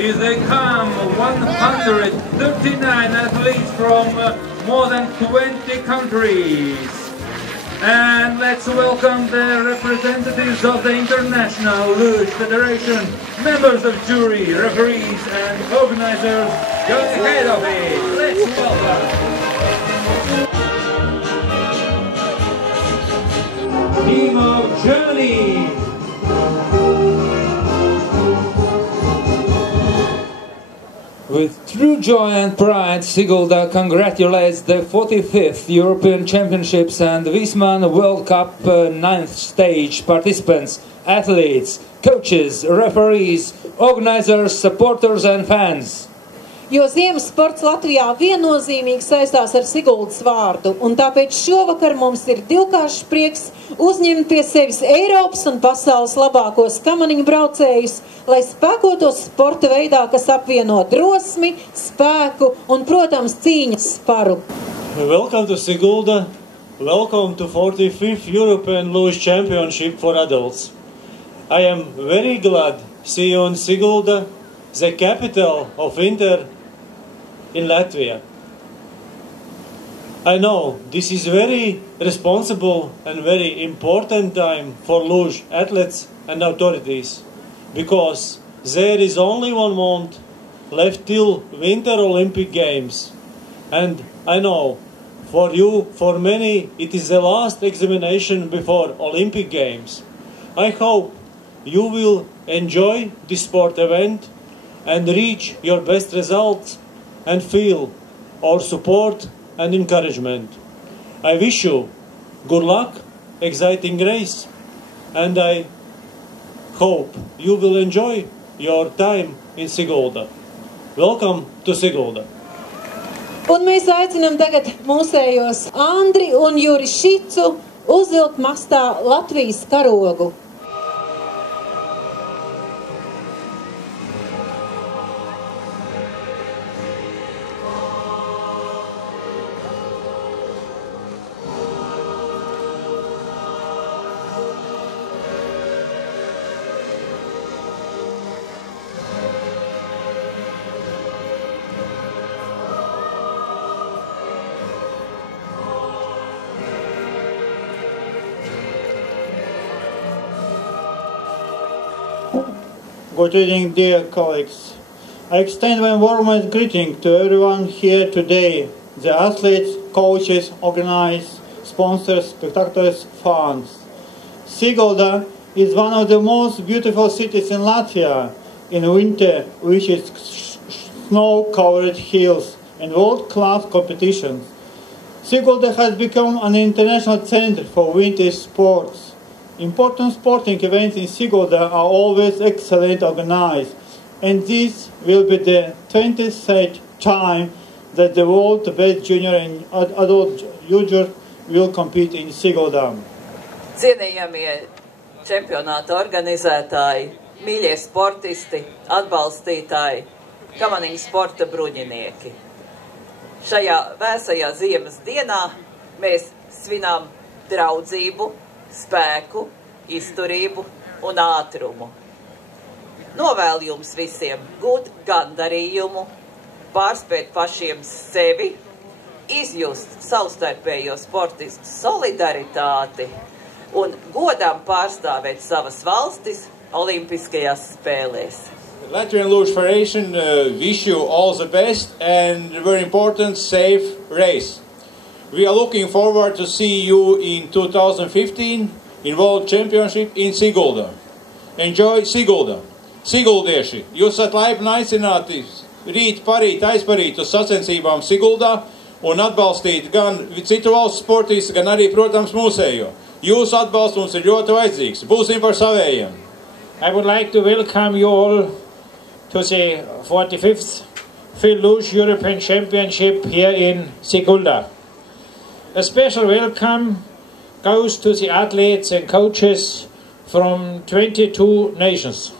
Here they come, 139 athletes from more than 20 countries. And let's welcome the representatives of the International Luge Federation, members of jury, referees and organizers going ahead of it. Let's welcome. Team of Germany. With true joy and pride, Sigulda congratulates the 45th European Championships and Wiesmann World Cup 9th stage participants, athletes, coaches, referees, organizers, supporters and fans. Jo ziemas sports Latvijā viennozīmīgi saistās ar Siguldas vārdu, un tāpēc šovakar mums ir divkāršs prieks uzņemt pie sevis Eiropas un pasaules labākos kamaniņu braucējus, lai spēkotos sporta veidā, kas apvieno drosmi, spēku un, protams, cīņas sparu. Welcome to Sigulda. Welcome to 45th European Luge Championship for adults. I am very glad to see you in Sigulda, the capital of winter in Latvia. I know this is very responsible and very important time for luge athletes and authorities, because there is only 1 month left till Winter Olympic Games. And I know for you, for many, it is the last examination before Olympic Games. I hope you will enjoy this sport event and reach your best results and feel our support and encouragement. I wish you good luck, exciting race, and I hope you will enjoy your time in Sigulda. Welcome to Sigulda. Un mēs aicinām tagad mūsējos Andri un Juri Šicu uzvilkt mastā Latvijas karogu. Good evening, dear colleagues. I extend my warmest greeting to everyone here today, the athletes, coaches, organizers, sponsors, spectators, fans. Sigulda is one of the most beautiful cities in Latvia in winter, with its snow-covered hills and world-class competitions. Sigulda has become an international center for winter sports. Important sporting events in Sigulda are always excellently organized, and this will be the 23rd time that the world's best junior and adult luger will compete in Sigulda. Cienījamie čempionāta organizētāji, mīļie sportisti, atbalstītāji, kamaniņu sporta bruņinieki. Šajā vēsajā ziemas dienā mēs svinām draudzību, spēku, izturību un ātrumu. Novēlu jums visiem gūt gandarījumu, pārspēt pašiem sevi, izjust savstarpējo sportistu solidaritāti un godām pārstāvēt savas valstis Olimpiskajās spēlēs. Latvian Luge Federation wish you all the best and, very important, safe race. We are looking forward to see you in 2015 in World Championship in Sigulda. Enjoy Sigulda! Siguldieši, jūs esat laipni aicināti rīt, parīt, aizparīt uz sacensībām Siguldā un atbalstīt gan citu valstu sportistus, gan arī, protams, mūsējo. Jūsu atbalsts mums ir ļoti vajadzīgs. Būsim par savējiem. I would like to welcome you all to the 45th Phil Luge European Championship here in Sigulda. A special welcome goes to the athletes and coaches from 22 nations.